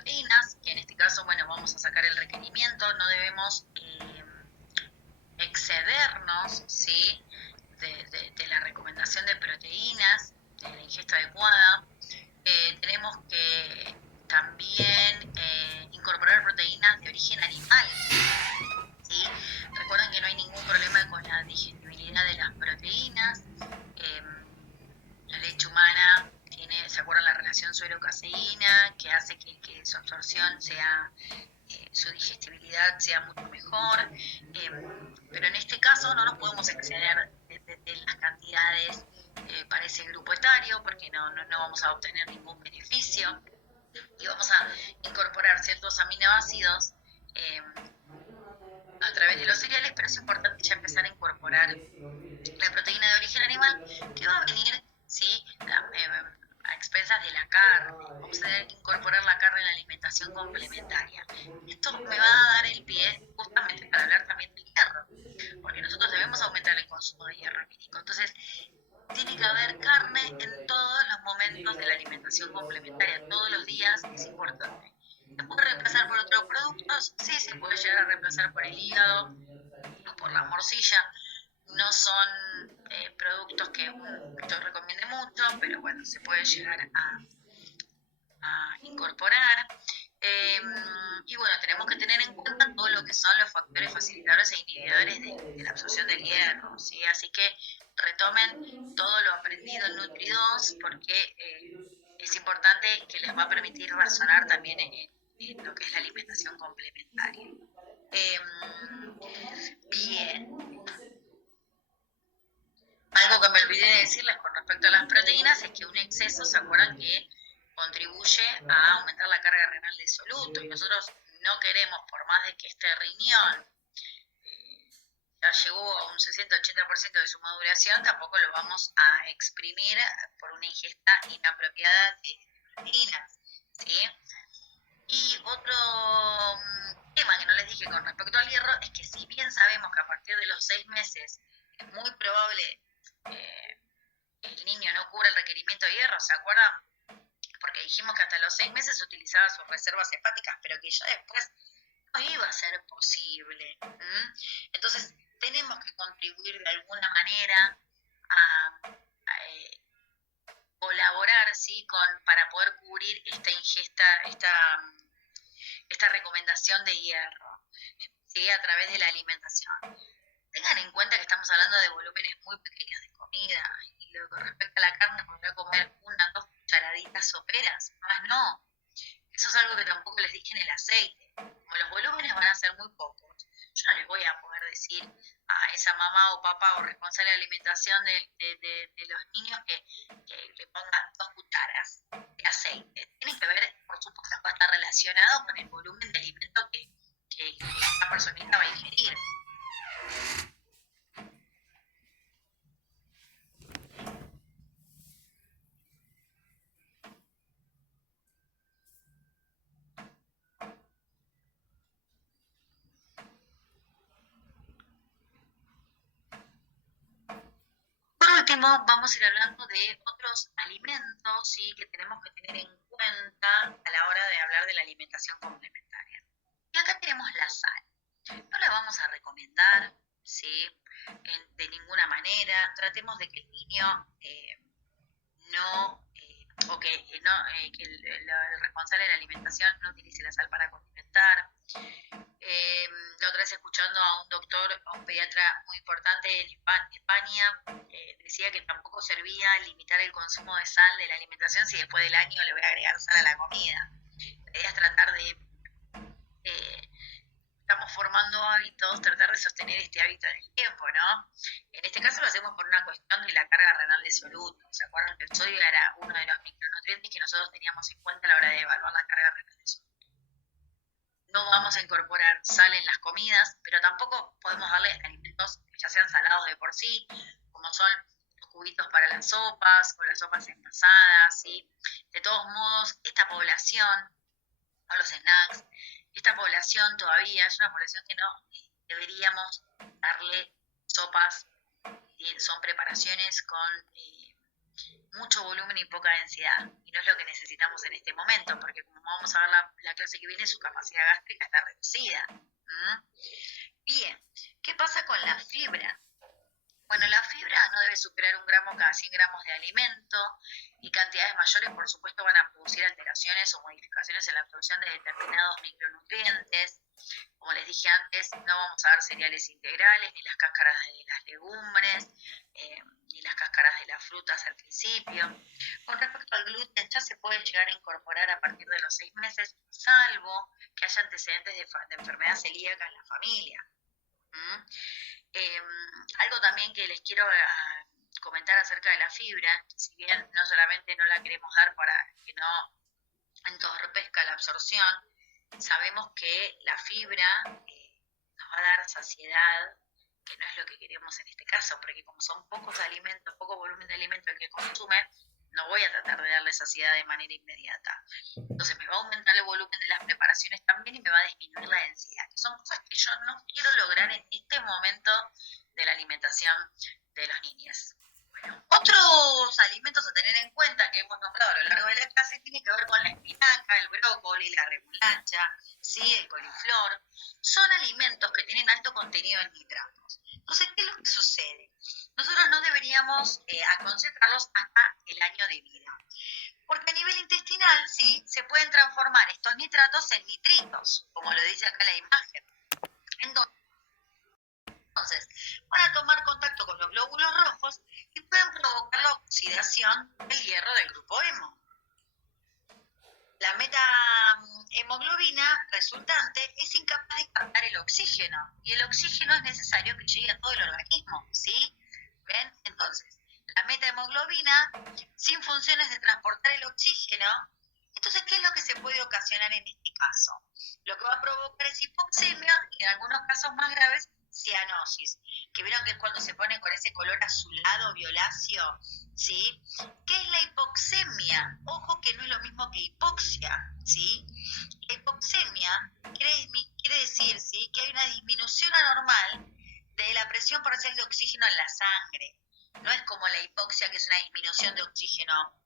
proteínas, que en este caso, bueno, vamos a sacar el requerimiento, no debemos excedernos, ¿sí? De la recomendación de proteínas, de la ingesta adecuada. Tenemos que también incorporar proteínas de origen animal, ¿sí? Recuerden que no hay ningún problema con la digestibilidad de las proteínas. La leche humana tiene, ¿se acuerdan la relación suero-caseína? Que hace que su absorción sea, su digestibilidad sea mucho mejor. Pero en este caso no nos podemos exceder de las cantidades para ese grupo etario, porque no vamos a obtener ningún beneficio. Y vamos a incorporar ciertos aminoácidos a través de los cereales, pero es importante ya empezar a incorporar la proteína de origen animal, que va a venir, ¿sí? A expensas de la carne. Vamos a tener que incorporar la carne en la alimentación complementaria. Esto me va a dar el pie justamente para hablar también del hierro, porque nosotros debemos aumentar el consumo de hierro químico. Entonces, tiene que haber carne en todos los momentos de la alimentación complementaria, todos los días, es importante. ¿Se puede reemplazar por otros productos? Sí, se puede llegar a reemplazar por el hígado o por la morcilla. No son productos que un doctor recomiende mucho, pero bueno, se puede llegar a incorporar. Eh, y bueno, tenemos que tener en cuenta todo lo que son los factores facilitadores e inhibidores de la absorción del hierro, ¿sí? Así que retomen todo lo aprendido en Nutri2 porque es importante que les va a permitir razonar también en lo que es la alimentación complementaria. Eh, Bien, algo que me olvidé de decirles con respecto a las proteínas es que un exceso, ¿se acuerdan que contribuye a aumentar la carga renal de soluto? Y nosotros no queremos, por más de que este riñón ya llegó a un 60-80% de su maduración, tampoco lo vamos a exprimir por una ingesta inapropiada de proteínas, ¿sí? Y otro tema que no les dije con respecto al hierro es que si bien sabemos que a partir de los 6 meses es muy probable eh, el niño no cubre el requerimiento de hierro, ¿se acuerdan? Porque dijimos que hasta los 6 meses utilizaba sus reservas hepáticas, pero que ya después no iba a ser posible. Entonces, tenemos que contribuir de alguna manera a colaborar, ¿sí? Para poder cubrir esta ingesta, esta recomendación de hierro, ¿sí? A través de la alimentación. Tengan en cuenta que estamos hablando de volúmenes muy pequeños de comida, y lo que respecta a la carne, podrá comer 1 o 2 cucharaditas soperas, más no. Eso es algo que tampoco les dije en el aceite. Como los volúmenes van a ser muy pocos, yo no les voy a poder decir a esa mamá o papá o responsable de alimentación de los niños que le ponga 2 cucharas de aceite. Tiene que ver, por supuesto, va a estar relacionado con el volumen de alimento que esta personita va a ingerir. Por último, vamos a ir hablando de otros alimentos, ¿sí? Que tenemos que tener en cuenta a la hora de hablar de la alimentación complementaria. Y acá tenemos la sal. No la vamos a recomendar, ¿sí? De ninguna manera. Tratemos de que el niño no, o que el responsable de la alimentación no utilice la sal para condimentar. La otra vez escuchando a un doctor, a un pediatra muy importante en España, decía que tampoco servía limitar el consumo de sal de la alimentación si después del año le voy a agregar sal a la comida. La idea es tratar de, eh, estamos formando hábitos, tratar de sostener este hábito en el tiempo, ¿no? En este caso lo hacemos por una cuestión de la carga renal de soluto. ¿Se acuerdan que el sodio era uno de los micronutrientes que nosotros teníamos en cuenta a la hora de evaluar la carga renal de soluto? No vamos a incorporar sal en las comidas, pero tampoco podemos darle alimentos que ya sean salados de por sí, como son los cubitos para las sopas o las sopas envasadas, ¿sí? De todos modos, esta población, o los snacks, esta población todavía es una población que no deberíamos darle sopas, son preparaciones con mucho volumen y poca densidad, y no es lo que necesitamos en este momento, porque como vamos a ver la clase que viene, su capacidad gástrica está reducida. Bien, ¿qué pasa con la fibra? Bueno, la fibra no debe superar 1 gramo cada 100 gramos de alimento, y cantidades mayores, por supuesto, van a producir alteraciones o modificaciones en la absorción de determinados micronutrientes. Como les dije antes, no vamos a ver cereales integrales, ni las cáscaras de las legumbres, ni las cáscaras de las frutas al principio. Con respecto al gluten, ya se puede llegar a incorporar a partir de los 6 meses, salvo que haya antecedentes de enfermedad celíaca en la familia. Algo también que les quiero comentar acerca de la fibra, si bien no solamente no la queremos dar para que no entorpezca la absorción, sabemos que la fibra nos va a dar saciedad, que no es lo que queremos en este caso, porque como son pocos alimentos, poco volumen de alimento el que consume, no voy a tratar de darle saciedad de manera inmediata. Entonces me va a aumentar el volumen de las preparaciones también y me va a disminuir la densidad, que son cosas que yo no quiero lograr en este momento de la alimentación de los niños. Bueno, otros alimentos a tener en cuenta que hemos nombrado a lo largo de la clase tiene que ver con la espinaca, el brócoli, la remolacha, ¿sí? El coliflor. Son alimentos que tienen alto contenido en nitratos. Entonces, ¿qué es lo que sucede? Nosotros no deberíamos aconsejarlos hasta el año de vida, porque a nivel intestinal, ¿sí? Se pueden transformar estos nitratos en nitritos, como lo dice acá la imagen. Entonces, van a tomar contacto con los glóbulos rojos y pueden provocar la oxidación del hierro del grupo hemo. La metahemoglobina resultante es incapaz de captar el oxígeno, y el oxígeno es necesario que llegue a todo el organismo, ¿sí? ¿Ven? Entonces, la metahemoglobina, sin funciones de transportar el oxígeno, entonces, ¿qué es lo que se puede ocasionar en este caso? Lo que va a provocar es hipoxemia y en algunos casos más graves, cianosis, que vieron que es cuando se pone con ese color azulado, violáceo, ¿sí? ¿Qué es la hipoxemia? Ojo que no es lo mismo que hipoxia, ¿sí? La hipoxemia quiere decir, ¿sí?, que hay una disminución anormal de la presión parcial de oxígeno en la sangre. No es como la hipoxia, que es una disminución de oxígeno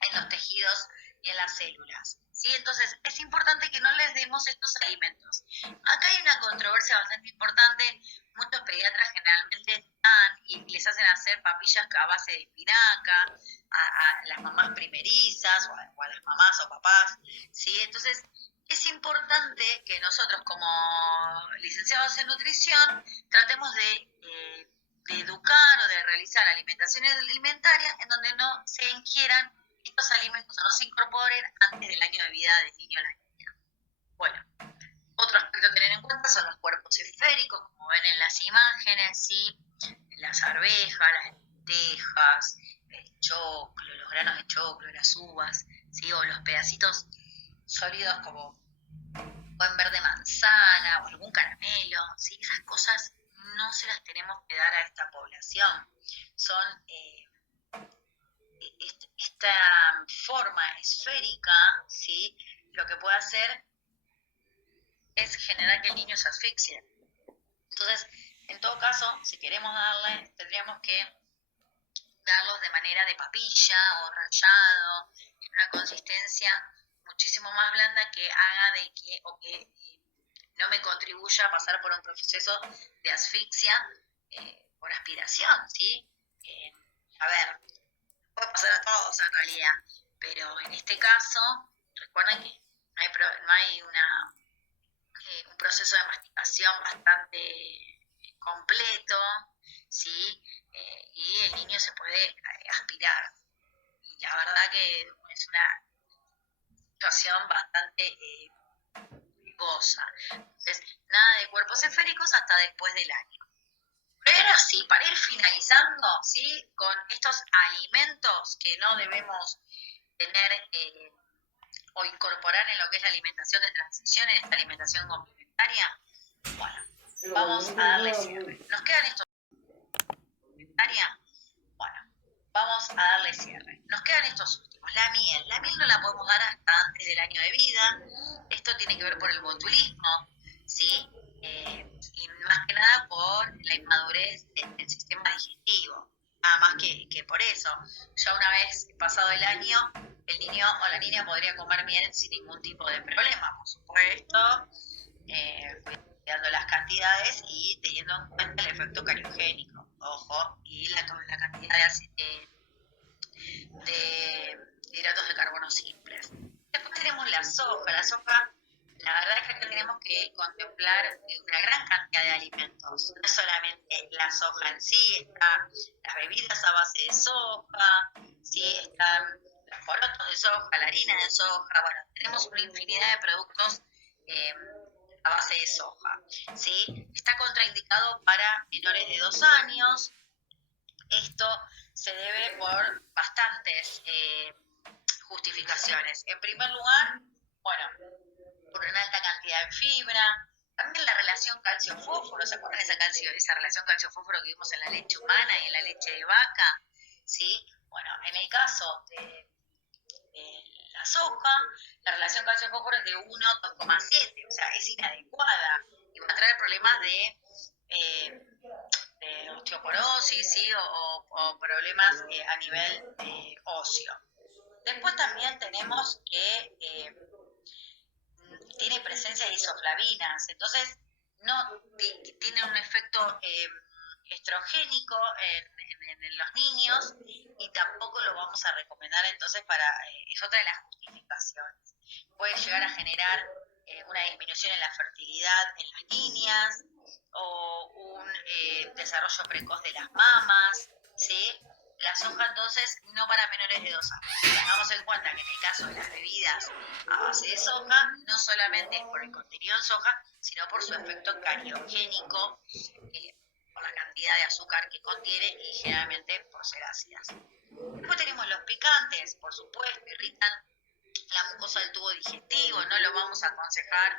en los tejidos y en las células, ¿sí? Entonces, es importante que no les demos estos alimentos. Acá hay una controversia bastante importante. Muchos pediatras generalmente dan y les hacen hacer papillas a base de espinaca a las mamás primerizas o a las mamás o papás, ¿sí? Entonces, es importante que nosotros como licenciados en nutrición tratemos de educar o de realizar alimentaciones alimentarias en donde no se ingieran estos alimentos o no se incorporen antes del año de vida del niño o la niña. Bueno, otro aspecto a tener en cuenta son los cuerpos esféricos, como ven en las imágenes, ¿sí? Las arvejas, las lentejas, el choclo, los granos de choclo, las uvas, ¿sí? O los pedacitos sólidos como buen verde manzana o algún caramelo, ¿sí? Esas cosas no se las tenemos que dar a esta población. Son esta forma esférica, ¿sí?, lo que puede hacer es generar que el niño se asfixie. Entonces, en todo caso, si queremos darle, tendríamos que darlos de manera de papilla o rallado, en una consistencia muchísimo más blanda que haga de que, o que no me contribuya a pasar por un proceso de asfixia por aspiración, ¿sí? A ver, puede pasar a todos en realidad, pero en este caso, recuerden que no hay un proceso de masticación bastante completo, ¿sí? Y el niño se puede aspirar. Y la verdad que es una situación bastante riesgosa. Entonces, nada de cuerpos esféricos hasta después del año. Pero sí, para ir finalizando, ¿sí?, con estos alimentos que no debemos tener o incorporar en lo que es la alimentación de transición, en esta alimentación complementaria, bueno, vamos a darle cierre. ¿Nos quedan estos complementaria? Bueno, vamos a darle cierre. Nos quedan estos últimos. La miel no la podemos dar hasta antes del año de vida. Esto tiene que ver por el botulismo, ¿sí? Y más que nada por la inmadurez del sistema digestivo. nada más que por eso. Ya una vez pasado el año, el niño o la niña podría comer miel sin ningún tipo de problema, por supuesto, cuidando las cantidades y teniendo en cuenta el efecto cariogénico, ojo, y la cantidad de hidratos de carbono simples. Después tenemos la soja. La soja, la verdad es que acá tenemos que contemplar una gran cantidad de alimentos. No solamente la soja en sí, están las bebidas a base de soja, ¿sí? Están los porotos de soja, la harina de soja. Bueno, tenemos una infinidad de productos eh, a base de soja, ¿sí? Está contraindicado para menores de 2 años. Esto se debe por bastantes justificaciones. En primer lugar, bueno, por una alta cantidad de fibra, también la relación calcio-fósforo, ¿se acuerdan esa relación calcio-fósforo que vimos en la leche humana y en la leche de vaca? ¿Sí? Bueno, en el caso de la soja, la relación calcio-fósforo es de 1 a 2,7, o sea, es inadecuada y va a traer problemas eh, de osteoporosis, ¿sí? O problemas a nivel óseo. Después también tenemos que tiene presencia de isoflavinas, entonces no tiene un efecto estrogénico en los niños y tampoco lo vamos a recomendar entonces es otra de las justificaciones. Puede llegar a generar una disminución en la fertilidad en las niñas o un desarrollo precoz de las mamas, ¿sí? La soja entonces no para menores de 2 años. Tengamos en cuenta que en el caso de las bebidas a base de soja, no solamente es por el contenido en soja, sino por su efecto cariogénico, por la cantidad de azúcar que contiene y generalmente por ser ácidas. Después tenemos los picantes, por supuesto, irritan la mucosa del tubo digestivo, no lo vamos a aconsejar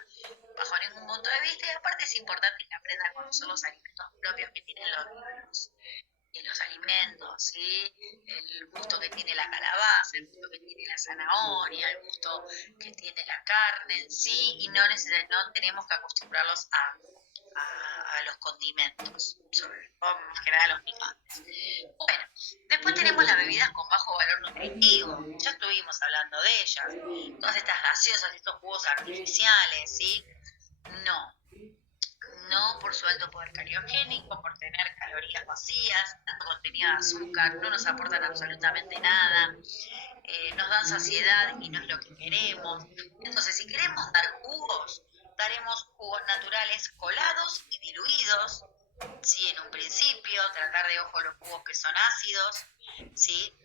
bajo ningún punto de vista y aparte es importante que aprenda a conocer los alimentos propios que tienen los alimentos, ¿sí? El gusto que tiene la calabaza, el gusto que tiene la zanahoria, el gusto que tiene la carne en sí, y no tenemos que acostumbrarlos a los condimentos, sobre todo más que nada los picantes. Bueno, después tenemos las bebidas con bajo valor nutritivo, ya estuvimos hablando de ellas, todas estas gaseosas, estos jugos artificiales, ¿sí? No, no por su alto poder cariogénico, por tener calorías vacías, tanto contenido de azúcar, no nos aportan absolutamente nada, nos dan saciedad y no es lo que queremos. Entonces, si queremos dar jugos, daremos jugos naturales colados y diluidos, ¿sí? En un principio, tratar de ojo los jugos que son ácidos, ¿sí?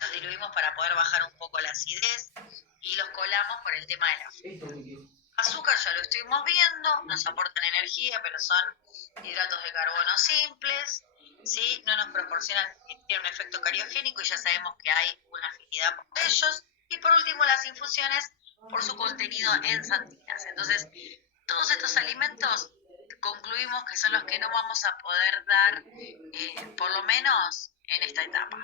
Los diluimos para poder bajar un poco la acidez y los colamos por el tema de la fibra. Azúcar ya lo estuvimos viendo, nos aportan energía, pero son hidratos de carbono simples, ¿sí? No nos proporcionan, tienen un efecto cariogénico y ya sabemos que hay una afinidad por ellos. Y por último, las infusiones por su contenido en santinas. Entonces, todos estos alimentos concluimos que son los que no vamos a poder dar, por lo menos en esta etapa.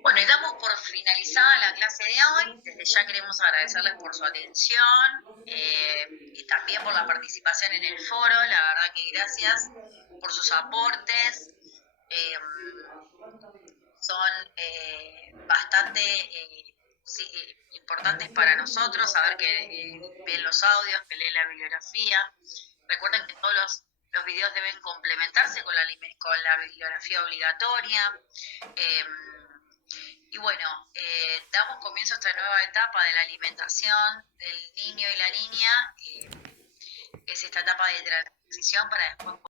Bueno, y damos por finalizada la clase de hoy. Desde ya queremos agradecerles por su atención y también por la participación en el foro. La verdad que gracias por sus aportes. Eh, Son bastante importantes para nosotros, saber que ven los audios, que leen la bibliografía. Recuerden que todos los videos deben complementarse con la bibliografía obligatoria. Y bueno, damos comienzo a esta nueva etapa de la alimentación del niño y la niña. Es esta etapa de transición para después